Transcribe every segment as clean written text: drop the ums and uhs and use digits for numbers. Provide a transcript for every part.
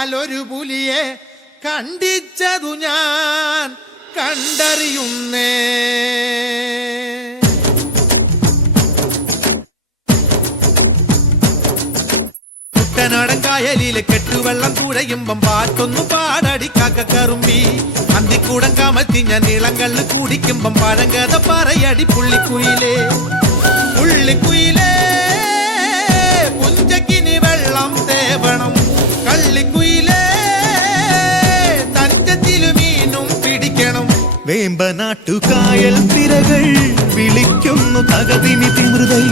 ഒരു പുലിയെ കണ്ടിച്ചതു ഞാൻ കണ്ടറിയുന്നേ. കുട്ടനാടൻ കായലിലെ കെട്ടുവെള്ളം തുഴയുമ്പം പാട്ടൊന്നു പാടടി കാക്കക്കറുമ്പി. അന്തിക്കൂടം കമത്തി ഞാൻ ഇളങ്കള്ള് കുടിക്കുമ്പം പഴങ്കഥ പറയടി പുള്ളിക്കുയിലേ. പുള്ളിക്കുയിലേ പുഞ്ചക്കിനി വെള്ളം തേവണം. കള്ളിക്കുയിലേ തഞ്ചത്തിലു മീനും പിടിക്കണം. വേമ്പനാട്ടുകായൽ തിരകൾ വിളിക്കുന്നു തകതിമി തിമൃതൈ.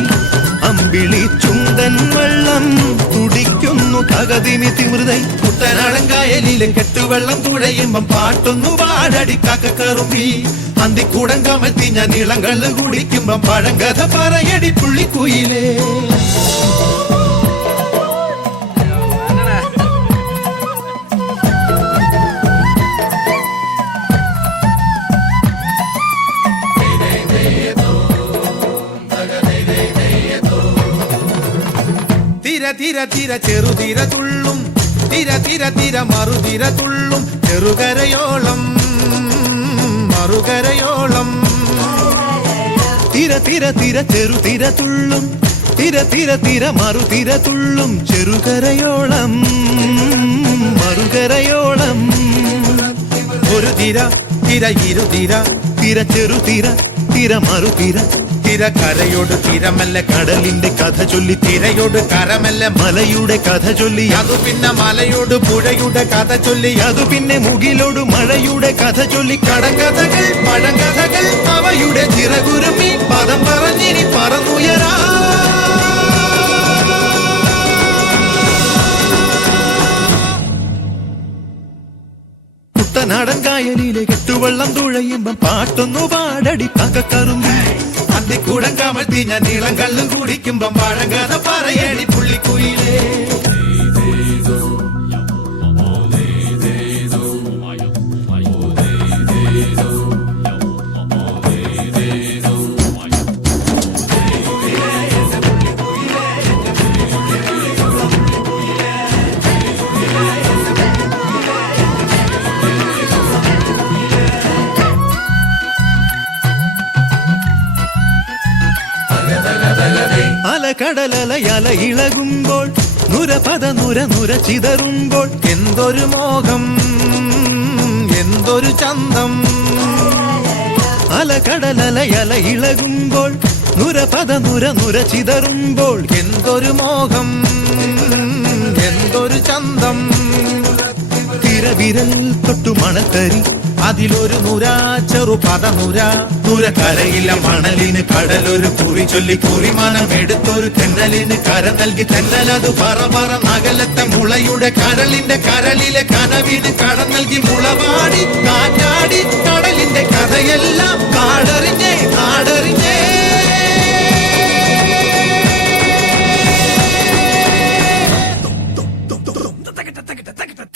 അമ്പിളി ചുണ്ടൻ വെള്ളം തുടിക്കുന്നു തകതിമി തിമൃതൈ. കുട്ടനാടൻ കായലിലെ കെട്ടുവെള്ളം തുഴയുമ്പം പാട്ടൊന്നു പാടടി കാക്കക്കറുമ്പി. അന്തിക്കൂടം കമത്തി ഞാൻ ഇളങ്കള്ള് കുടിക്കുമ്പം പഴങ്കഥ പറയടി പുള്ളിക്കുയിലേ. തിര തിര തിര ചെറുതിര തുള്ളും, തിര തിര തിര മറുതിര തുള്ളും. ചെറുകരയോളം മറുകരയോളം. തിര തിര തിര ചെറുതിര തുള്ളും, തിര തിര തിര മറുതിര തുള്ളും. ചെറുകരയോളം മറുകരയോളം. ഒരു തിര തിര ഇരുതിര, തിര ചെറുതിര തിര മറുതിര. തിര കരയോട് തിരമല്ല കടലിന്റെ കഥ ചൊല്ലി, തിരയോട് കരമല്ല മലയുടെ കഥ ചൊല്ലി. അതു പിന്നെ മലയോട് പുഴയുടെ കഥ ചൊല്ലി. അതു പിന്നെ മുകിലോട് മഴയുടെ കഥ ചൊല്ലി. കടങ്കഥകൾ പഴങ്കഥകൾ അവയുടെ ചിറകുരുമി പദം പറഞ്ഞിനി പറന്നുയരാ. കുട്ടനാടൻ കായലിലെ കെട്ടുവെള്ളം തുഴയുമ്പം പാട്ടൊന്നു പാടടി കാക്കക്കറുമ്പി. അന്തിക്കൂടം കമഴ്ത്തി ഞാൻ ഇളങ്കള്ള് കുടിക്കുമ്പം പഴങ്കഥ പറയടി പുള്ളിക്കുയിലേ. അലകടലയല ഇളകുമ്പോൾ നുരപദ നുര നുര ചിതറുമ്പോൾ. എന്തൊരു മോഹം എന്തൊരു ചന്തം. അലകടലയല ഇളകുമ്പോൾ നുരപദ നുര നുര ചിതറുമ്പോൾ. എന്തൊരു മോഹം എന്തൊരു ചന്തം. തിരവിരൽ തൊട്ടു മണത്തരി, അതിലൊരു നുര ചെറുപദ നുര. കരയില്ല മണലിന് കടലൊരു കുറി ചൊല്ലി. കുറിമാനം എടുത്തൊരു തെന്നലിന് കര നൽകി. തെന്നലത് പറ പറ നഗലത്തെ മുളയുടെ കരളിന്റെ കരളിലെ കനവിന് കട നൽകി. മുളവാടി കാറ്റാടി കടലിന്റെ കഥയെല്ലാം കാടറിഞ്ഞേ നാടറിഞ്ഞേ.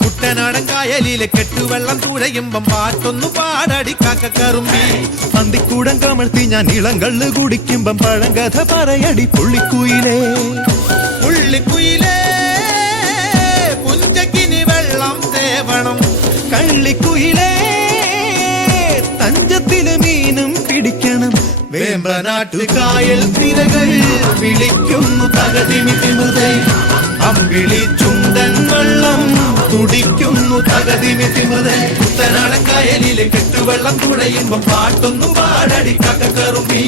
കുട്ടനാടൻ കായലിലെ കെട്ടുവെള്ളം തുഴയുമ്പം പാട്ടൊന്നു പാടടി കാക്കക്കറുമ്പി. അന്തിക്കൂടം കമഴ്ത്തി ഞാൻ ഇളങ്കള്ള് കുടിക്കുമ്പം പഴങ്കഥ പറയടി പുള്ളിക്കുയിലേ. പുള്ളിക്കുയിലേ പുഞ്ചക്കിനി വെള്ളം തേവണം. കള്ളിക്കുയിലേ തഞ്ചത്തില് മീനും പിടിക്കണം. വേമ്പനാട്ടുകായൽ തിരകൾ വിളിക്കുന്നു തകതിമി തിമൃതൈ. അമ്പിളി ചുണ്ടൻ വെള്ളം തുടിക്കുന്നു തകതിമി തിമൃതൈ. കുട്ടനാടൻ കായലിലെ കെട്ടുവെള്ളം തുഴയുമ്പം പാട്ടൊന്നു പാടടി കാക്കക്കറുമ്പി.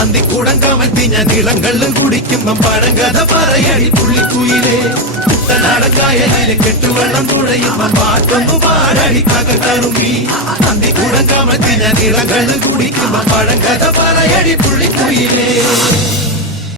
അന്തിക്കൂടം കമഴ്ത്തി ഞാൻ ഇളങ്കള്ള് കുടിക്കുമ്പം പഴങ്കഥ പറയടി പുള്ളിക്കുയിലേ. കുട്ടനാടൻ കായലിലെ കെട്ടുവെള്ളം തുഴയുമ്പം പാട്ടൊന്നു പാടടി കാക്കക്കറുമ്പി. അന്തിക്കൂടം കമഴ്ത്തി ഞാൻ ഇളങ്കള്ള് കുടിക്കുമ്പം പഴങ്കഥ പറയടി പുള്ളിക്കുയിലേ.